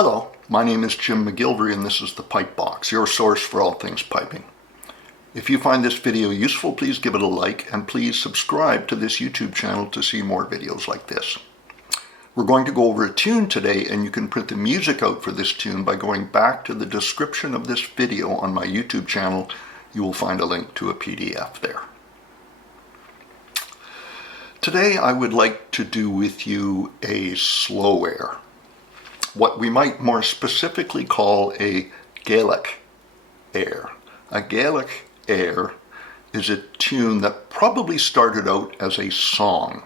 Hello, my name is Jim McGillivray and this is the Pipe Box, your source for all things piping. If you find this video useful, please give it a like and please subscribe to this YouTube channel to see more videos like this. We're going to go over a tune today, and you can print the music out for this tune by going back to the description of this video on my YouTube channel. You will find a link to a PDF there. Today I would like to do with you a slow air, what we might more specifically call a Gaelic air. A Gaelic air is a tune that probably started out as a song,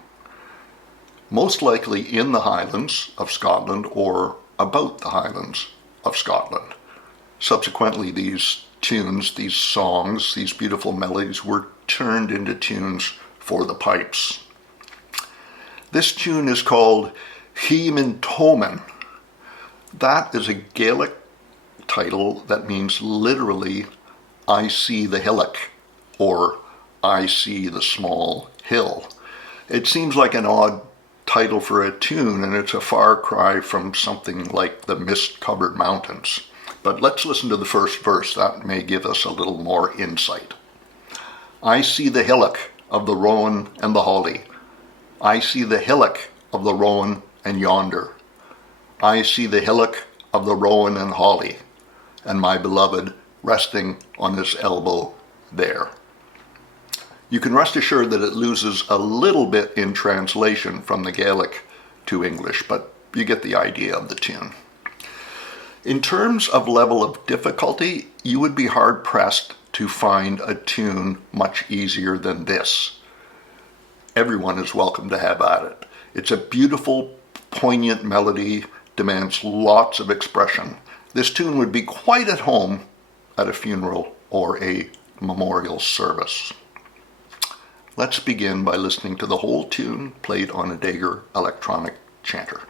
most likely in the Highlands of Scotland or about the Highlands of Scotland. Subsequently, these tunes, these songs, these beautiful melodies were turned into tunes for the pipes. This tune is called Mi'n Toman. That is a Gaelic title that means literally, I see the hillock, or I see the small hill. It seems like an odd title for a tune, and it's a far cry from something like the mist-covered mountains. But let's listen to the first verse. That may give us a little more insight. I see the hillock of the rowan and the holly. I see the hillock of the rowan and yonder. I see the hillock of the rowan and holly, and my beloved resting on his elbow there. You can rest assured that it loses a little bit in translation from the Gaelic to English, but you get the idea of the tune. In terms of level of difficulty, you would be hard-pressed to find a tune much easier than this. Everyone is welcome to have at it. It's a beautiful, poignant melody, demands lots of expression. This tune would be quite at home at a funeral or a memorial service. Let's begin by listening to the whole tune played on a Dagger electronic chanter.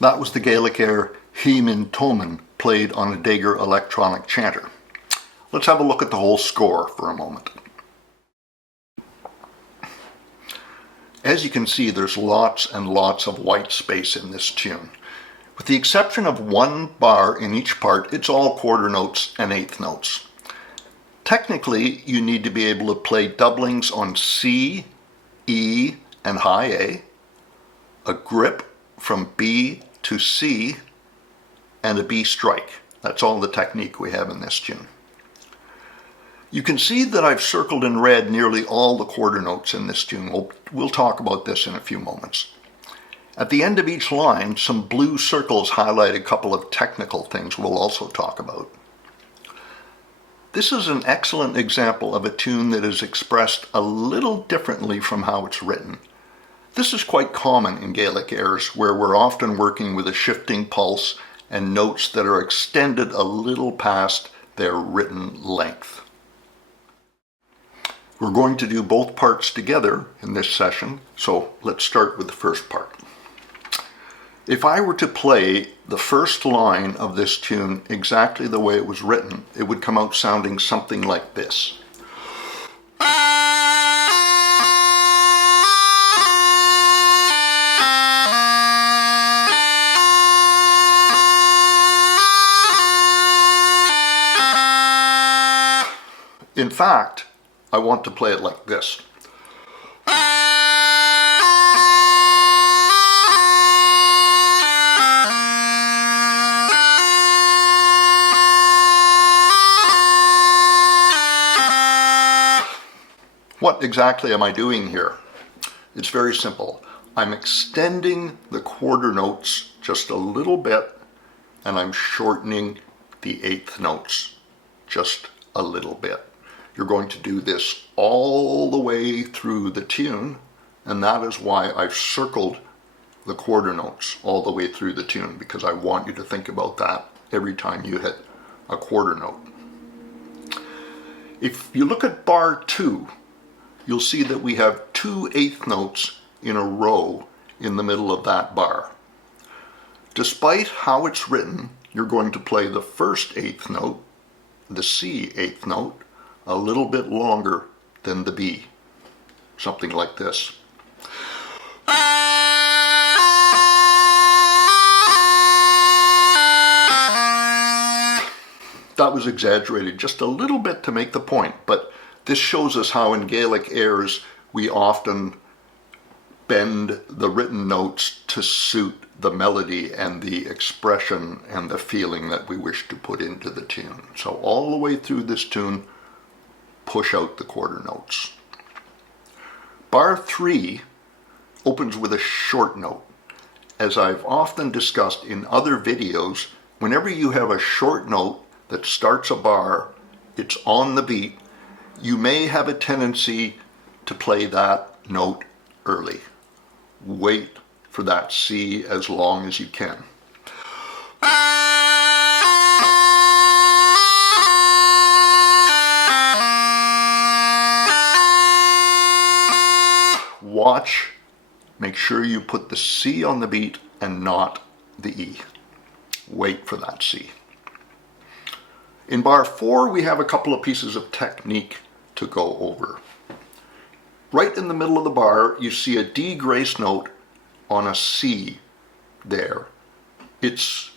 That was the Gaelic air Mi'n Toman, played on a Dagger electronic chanter. Let's have a look at the whole score for a moment. As you can see, there's lots and lots of white space in this tune. With the exception of one bar in each part, it's all quarter notes and eighth notes. Technically, you need to be able to play doublings on C, E, and high A, a grip from B to C, and a B strike. That's all the technique we have in this tune. You can see that I've circled in red nearly all the quarter notes in this tune. We'll talk about this in a few moments. At the end of each line, some blue circles highlight a couple of technical things we'll also talk about. This is an excellent example of a tune that is expressed a little differently from how it's written. This is quite common in Gaelic airs, where we're often working with a shifting pulse and notes that are extended a little past their written length. We're going to do both parts together in this session, so let's start with the first part. If I were to play the first line of this tune exactly the way it was written, it would come out sounding something like this. In fact, I want to play it like this. What exactly am I doing here? It's very simple. I'm extending the quarter notes just a little bit, and I'm shortening the eighth notes just a little bit. You're going to do this all the way through the tune, and that is why I've circled the quarter notes all the way through the tune, because I want you to think about that every time you hit a quarter note. If you look at bar 2, you'll see that we have 2 eighth notes in a row in the middle of that bar. Despite how it's written, you're going to play the first eighth note, the C eighth note, a little bit longer than the B. Something like this. That was exaggerated just a little bit to make the point, but this shows us how in Gaelic airs we often bend the written notes to suit the melody and the expression and the feeling that we wish to put into the tune. So all the way through this tune, push out the quarter notes. Bar 3 opens with a short note. As I've often discussed in other videos, whenever you have a short note that starts a bar, it's on the beat, you may have a tendency to play that note early. Wait for that C as long as you can. Watch, make sure you put the C on the beat and not the E. Wait for that C. In bar 4, we have a couple of pieces of technique to go over. Right in the middle of the bar, you see a D grace note on a C there. It's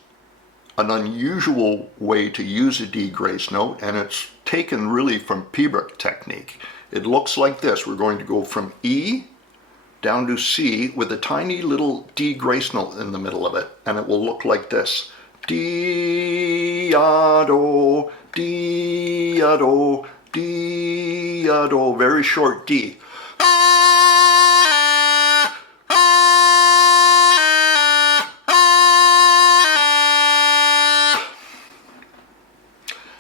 an unusual way to use a D grace note, and it's taken really from Pibroch technique. It looks like this. We're going to go from E down to C with a tiny little D grace note in the middle of it, and it will look like this. D-a-do, D-a-do, D-a-do, very short D.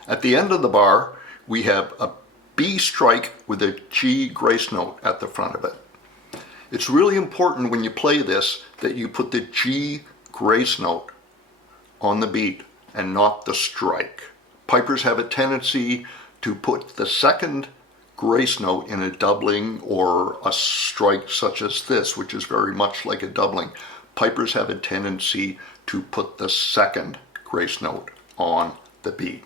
At the end of the bar, we have a B strike with a G grace note at the front of it. It's really important when you play this that you put the G grace note on the beat and not the strike. Pipers have a tendency to put the second grace note in a doubling or a strike such as this, which is very much like a doubling. Pipers have a tendency to put the second grace note on the beat.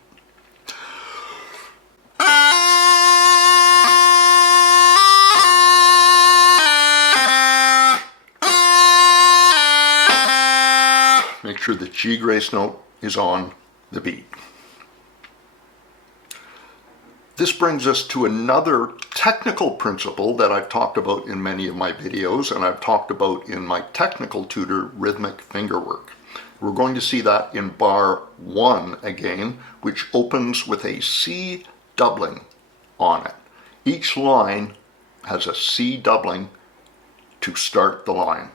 Make sure the G grace note is on the beat. This brings us to another technical principle that I've talked about in many of my videos, and I've talked about in my technical tutor, Rhythmic Fingerwork. We're going to see that in bar 1 again, which opens with a C doubling on it. Each line has a C doubling to start the line.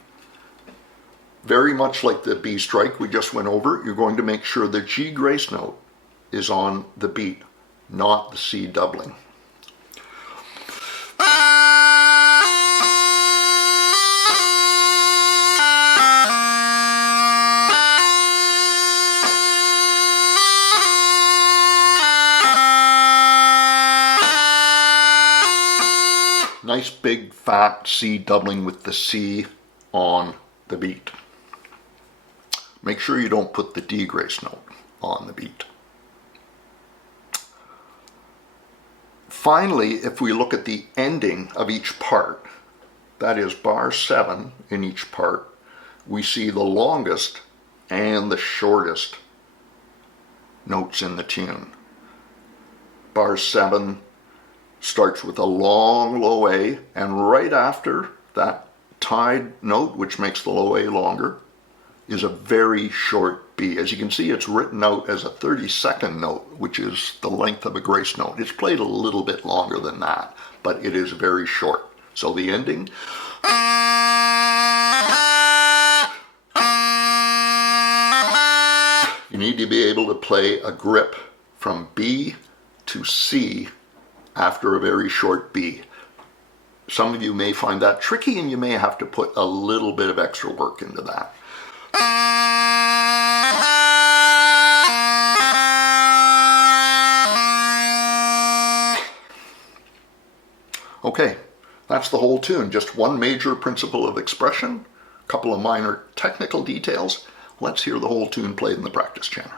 Very much like the B strike we just went over, you're going to make sure the G grace note is on the beat, not the C doubling. Nice big fat C doubling with the C on the beat. Make sure you don't put the D grace note on the beat. Finally, if we look at the ending of each part, that is bar 7 in each part, we see the longest and the shortest notes in the tune. Bar 7 starts with a long low A, and right after that tied note, which makes the low A longer, is a very short B. As you can see, it's written out as a 32nd note, which is the length of a grace note. It's played a little bit longer than that, but it is very short. So the ending, you need to be able to play a grip from B to C after a very short B. Some of you may find that tricky, and you may have to put a little bit of extra work into that. Okay, that's the whole tune. Just one major principle of expression, a couple of minor technical details. Let's hear the whole tune played in the practice chanter.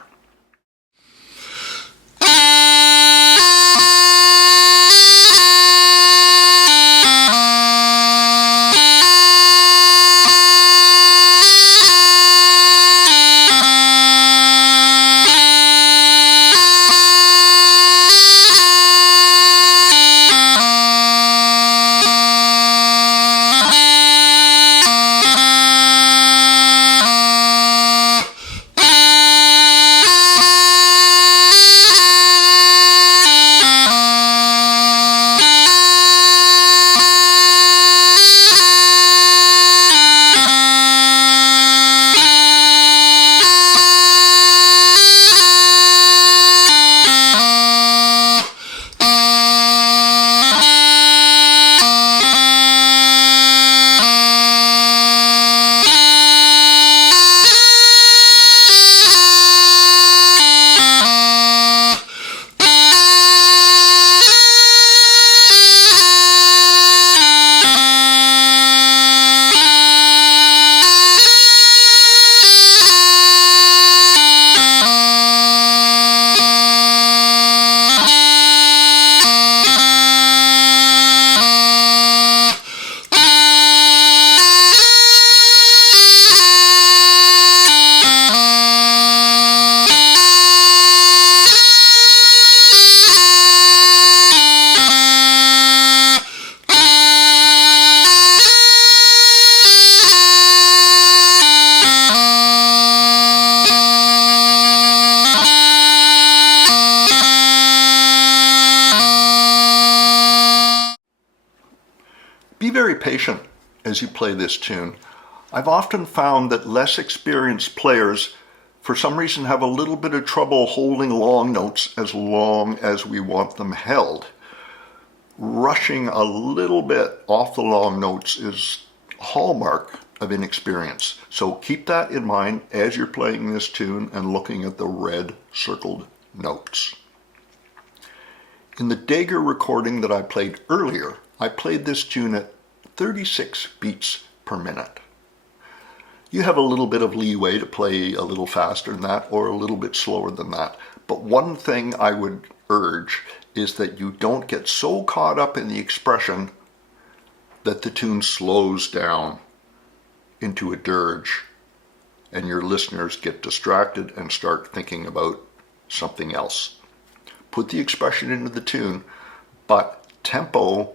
Be very patient as you play this tune. I've often found that less experienced players, for some reason, have a little bit of trouble holding long notes as long as we want them held. Rushing a little bit off the long notes is a hallmark of inexperience. So keep that in mind as you're playing this tune and looking at the red circled notes. In the Dagger recording that I played earlier, I played this tune at 36 beats per minute. You have a little bit of leeway to play a little faster than that or a little bit slower than that. But one thing I would urge is that you don't get so caught up in the expression that the tune slows down into a dirge and your listeners get distracted and start thinking about something else. Put the expression into the tune, but tempo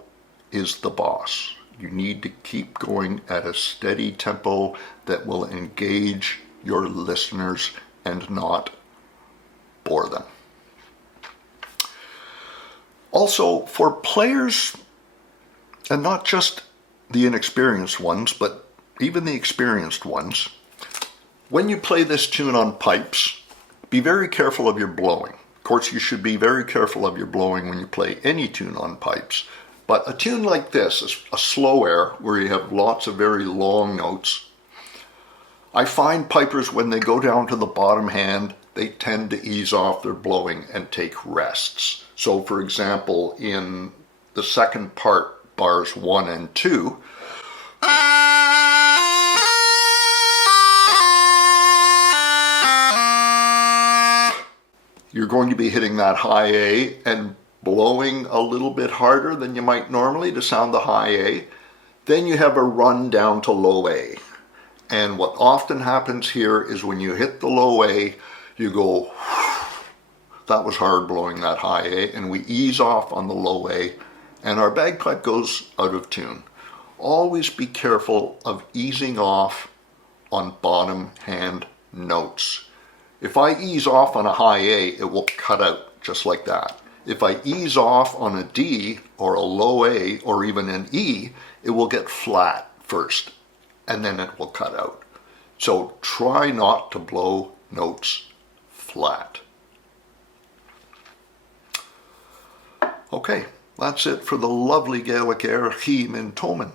is the boss. You need to keep going at a steady tempo that will engage your listeners and not bore them. Also, for players, and not just the inexperienced ones, but even the experienced ones, when you play this tune on pipes, be very careful of your blowing. course, you should be very careful of your blowing when you play any tune on pipes. But a tune like this, a slow air, where you have lots of very long notes, I find pipers, when they go down to the bottom hand, they tend to ease off their blowing and take rests. So, for example, in the second part, bars 1 and 2, you're going to be hitting that high A and blowing a little bit harder than you might normally to sound the high A. Then you have a run down to low A. And what often happens here is when you hit the low A, you go, that was hard blowing that high A, and we ease off on the low A, and our bagpipe goes out of tune. Always be careful of easing off on bottom hand notes. If I ease off on a high A, it will cut out just like that. If I ease off on a D or a low A or even an E, it will get flat first and then it will cut out. So try not to blow notes flat. Okay, that's it for the lovely Gaelic air Mi'n Toman.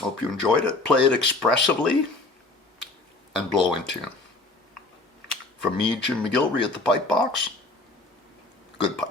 Hope you enjoyed it. Play it expressively and blow in tune. From me, Jim McGillivray at the Pipe Box, good pipe.